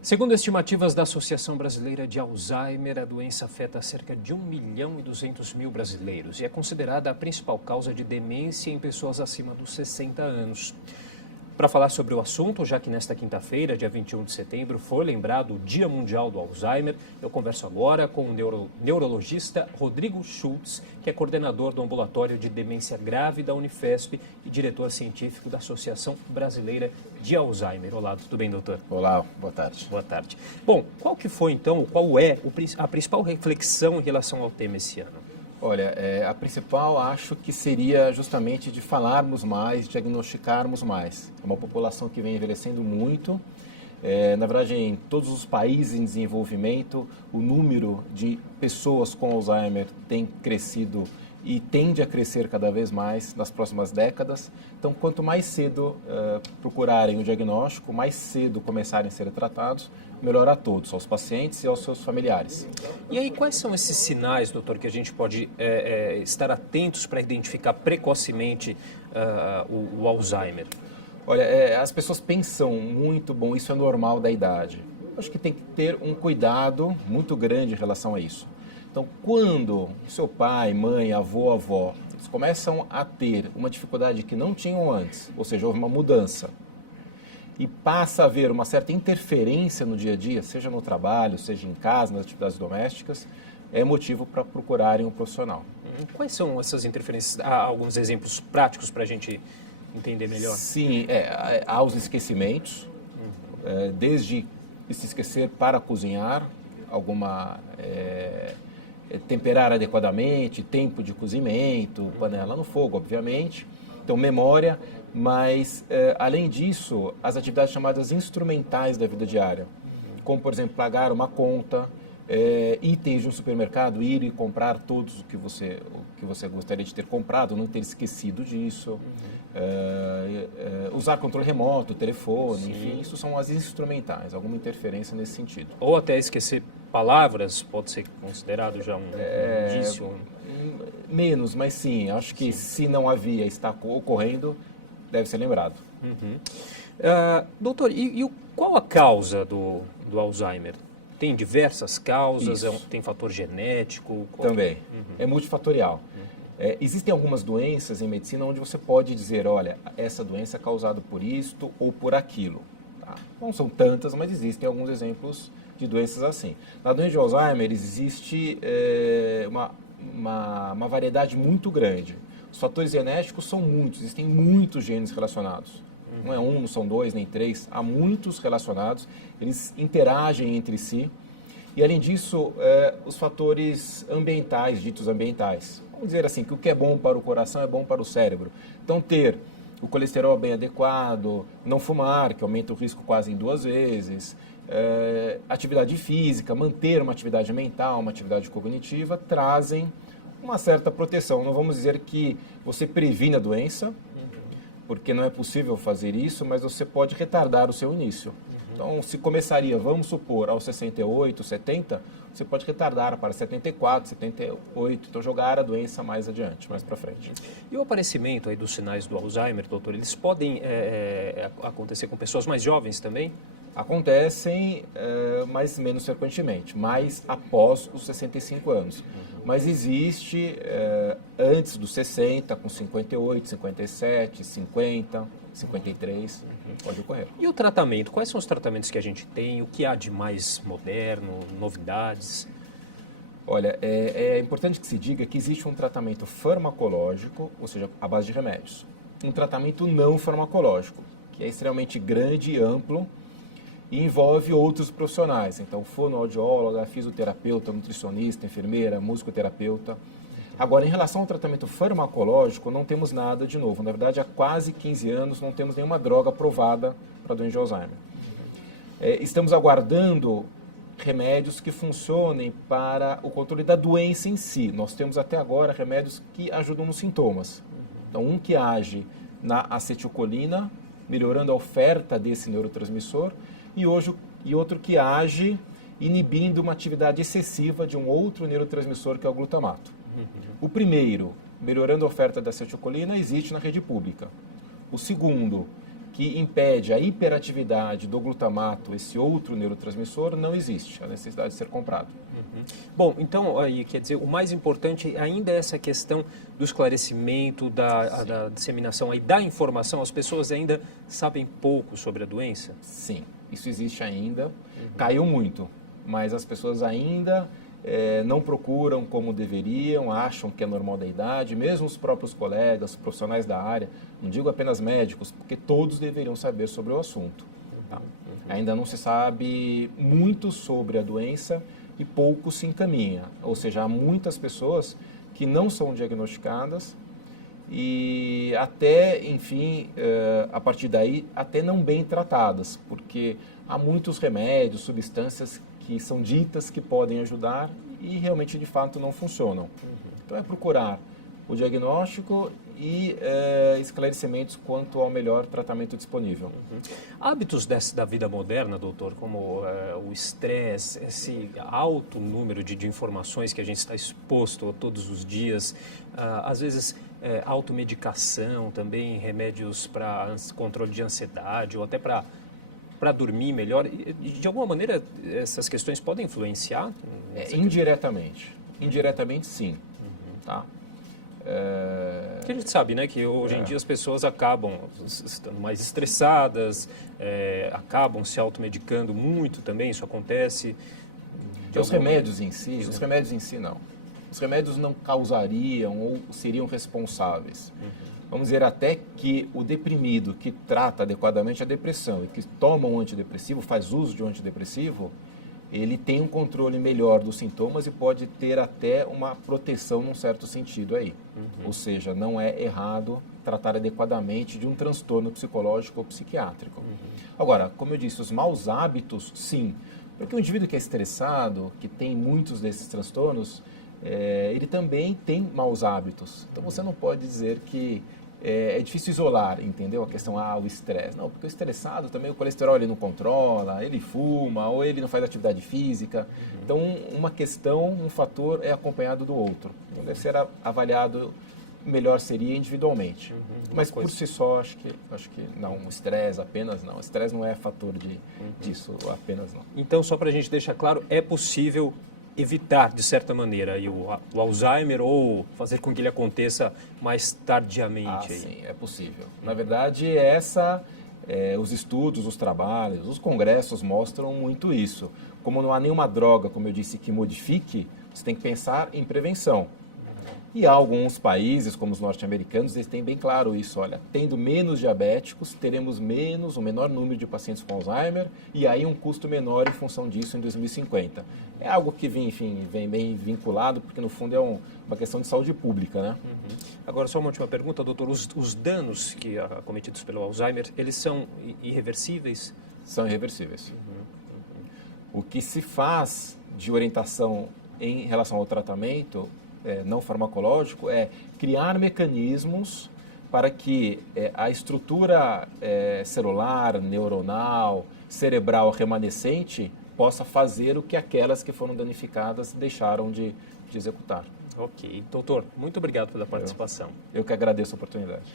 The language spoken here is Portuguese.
Segundo estimativas da Associação Brasileira de Alzheimer, a doença afeta cerca de 1.200.000 brasileiros e é considerada a principal causa de demência em pessoas acima dos 60 anos. Para falar sobre o assunto, já que nesta quinta-feira, dia 21 de setembro, foi lembrado o Dia Mundial do Alzheimer, eu converso agora com o neurologista Rodrigo Schultz, que é coordenador do Ambulatório de Demência Grave da Unifesp e diretor científico da Associação Brasileira de Alzheimer. Olá, tudo bem, doutor? Olá, boa tarde. Boa tarde. Bom, qual é a principal reflexão em relação ao tema esse ano? Olha, a principal acho que seria justamente de falarmos mais, diagnosticarmos mais. É uma população que vem envelhecendo muito. Na verdade, em todos os países em desenvolvimento, o número de pessoas com Alzheimer tem crescido e tende a crescer cada vez mais nas próximas décadas. Então, quanto mais cedo procurarem o diagnóstico, mais cedo começarem a ser tratados, melhor a todos, aos pacientes e aos seus familiares. E aí, quais são esses sinais, doutor, que a gente pode estar atentos para identificar precocemente o Alzheimer? Olha, as pessoas pensam muito, bom, isso é normal da idade. Eu acho que tem que ter um cuidado muito grande em relação a isso. Então, quando seu pai, mãe, avô, avó, eles começam a ter uma dificuldade que não tinham antes, ou seja, houve uma mudança, e passa a haver uma certa interferência no dia a dia, seja no trabalho, seja em casa, nas atividades domésticas, é motivo para procurarem um profissional. Quais são essas interferências? Há alguns exemplos práticos para a gente entender melhor? Sim, há os esquecimentos, desde se esquecer para cozinhar, temperar adequadamente, tempo de cozimento, panela no fogo, obviamente. Então, memória, mas, além disso, as atividades chamadas instrumentais da vida diária, como, por exemplo, pagar uma conta, itens de um supermercado, ir e comprar todos o que você gostaria de ter comprado, não ter esquecido disso, usar controle remoto, telefone, sim. Enfim, isso são as instrumentais, alguma interferência nesse sentido. Ou até esquecer palavras, pode ser considerado já um indício? Menos, mas sim, acho que se não havia, está ocorrendo, deve ser lembrado. Doutor, qual a causa do Alzheimer? Tem diversas causas, tem fator genético? Também, é multifatorial. Existem algumas doenças em medicina onde você pode dizer, olha, essa doença é causada por isto ou por aquilo. Tá? Não são tantas, mas existem alguns exemplos de doenças assim. Na doença de Alzheimer existe uma variedade muito grande. Os fatores genéticos são muitos, existem muitos genes relacionados. Não é um, não são dois, nem três, há muitos relacionados, eles interagem entre si. E além disso, os fatores ambientais, ditos ambientais. Vamos dizer assim, que o que é bom para o coração é bom para o cérebro. Então, ter o colesterol bem adequado, não fumar, que aumenta o risco quase em 2 vezes, atividade física, manter uma atividade mental, uma atividade cognitiva, trazem uma certa proteção. Não vamos dizer que você previne a doença, porque não é possível fazer isso, mas você pode retardar o seu início. Então, se começaria, vamos supor, aos 68, 70, você pode retardar para 74, 78, então jogar a doença mais adiante, mais para frente. E o aparecimento aí dos sinais do Alzheimer, doutor, eles podem acontecer com pessoas mais jovens também? Acontecem, mas menos frequentemente, mais após os 65 anos. Mas existe antes dos 60, com 58, 57, 50, 53, pode ocorrer. E o tratamento? Quais são os tratamentos que a gente tem? O que há de mais moderno, novidades? Olha, é importante que se diga que existe um tratamento farmacológico, ou seja, à base de remédios. Um tratamento não farmacológico, que é extremamente grande e amplo, e envolve outros profissionais, então fonoaudióloga, fisioterapeuta, nutricionista, enfermeira, musicoterapeuta. Agora, em relação ao tratamento farmacológico, não temos nada de novo. Na verdade, há quase 15 anos não temos nenhuma droga aprovada para a doença de Alzheimer. Estamos aguardando remédios que funcionem para o controle da doença em si. Nós temos até agora remédios que ajudam nos sintomas. Então, um que age na acetilcolina, melhorando a oferta desse neurotransmissor, e outro que age inibindo uma atividade excessiva de um outro neurotransmissor que é o glutamato. O primeiro, melhorando a oferta da acetilcolina, existe na rede pública. O segundo, que impede a hiperatividade do glutamato, esse outro neurotransmissor, não existe, a necessidade de ser comprado. Bom, então, aí, quer dizer, o mais importante ainda é essa questão do esclarecimento, da disseminação aí, da informação. As pessoas ainda sabem pouco sobre a doença? Sim, isso existe ainda. Caiu muito, mas as pessoas ainda não procuram como deveriam, acham que é normal da idade, mesmo os próprios colegas, profissionais da área, não digo apenas médicos, porque todos deveriam saber sobre o assunto. Tá? Ainda não se sabe muito sobre a doença e pouco se encaminha, ou seja, há muitas pessoas que não são diagnosticadas e até, enfim, a partir daí, até não bem tratadas, porque há muitos remédios, substâncias que são ditas que podem ajudar e realmente, de fato, não funcionam. Então, é procurar o diagnóstico e esclarecimentos quanto ao melhor tratamento disponível. Hábitos da vida moderna, doutor, como o estresse, esse alto número de informações que a gente está exposto todos os dias, às vezes automedicação também, remédios para controle de ansiedade ou até para dormir melhor. De alguma maneira, essas questões podem influenciar? Indiretamente. Indiretamente, sim. Tá? Porque a gente sabe, né, que hoje em dia as pessoas acabam estando mais estressadas, acabam se automedicando muito também, isso acontece. Os remédios em si, não. Os remédios não causariam ou seriam responsáveis. Vamos dizer até que o deprimido que trata adequadamente a depressão e que toma um antidepressivo, faz uso de um antidepressivo, ele tem um controle melhor dos sintomas e pode ter até uma proteção num certo sentido aí. Ou seja, não é errado tratar adequadamente de um transtorno psicológico ou psiquiátrico. Agora, como eu disse, os maus hábitos, sim. Porque o indivíduo que é estressado, que tem muitos desses transtornos, ele também tem maus hábitos. Então você não pode dizer que é difícil isolar, entendeu? A questão, o estresse. Não, porque o estressado também, o colesterol ele não controla, ele fuma, ou ele não faz atividade física. Então, uma questão, um fator é acompanhado do outro. Então, deve ser avaliado, melhor seria individualmente. Mas por si só, acho que não, o estresse apenas não. O estresse não é fator disso, apenas não. Então, só para a gente deixar claro, é possível evitar, de certa maneira, aí, o Alzheimer ou fazer com que ele aconteça mais tardiamente? Sim, é possível. Na verdade, os estudos, os trabalhos, os congressos mostram muito isso. Como não há nenhuma droga, como eu disse, que modifique, você tem que pensar em prevenção. E há alguns países, como os norte-americanos, eles têm bem claro isso. Olha, tendo menos diabéticos, teremos um menor número de pacientes com Alzheimer e aí um custo menor em função disso em 2050. É algo que vem bem vinculado, porque no fundo é uma questão de saúde pública, né? Agora, só uma última pergunta, doutor. Os danos cometidos pelo Alzheimer, eles são irreversíveis? São irreversíveis. O que se faz de orientação em relação ao tratamento não farmacológico é criar mecanismos para que a estrutura celular, neuronal, cerebral remanescente possa fazer o que aquelas que foram danificadas deixaram de executar. Ok. Doutor, muito obrigado pela participação. Eu que agradeço a oportunidade.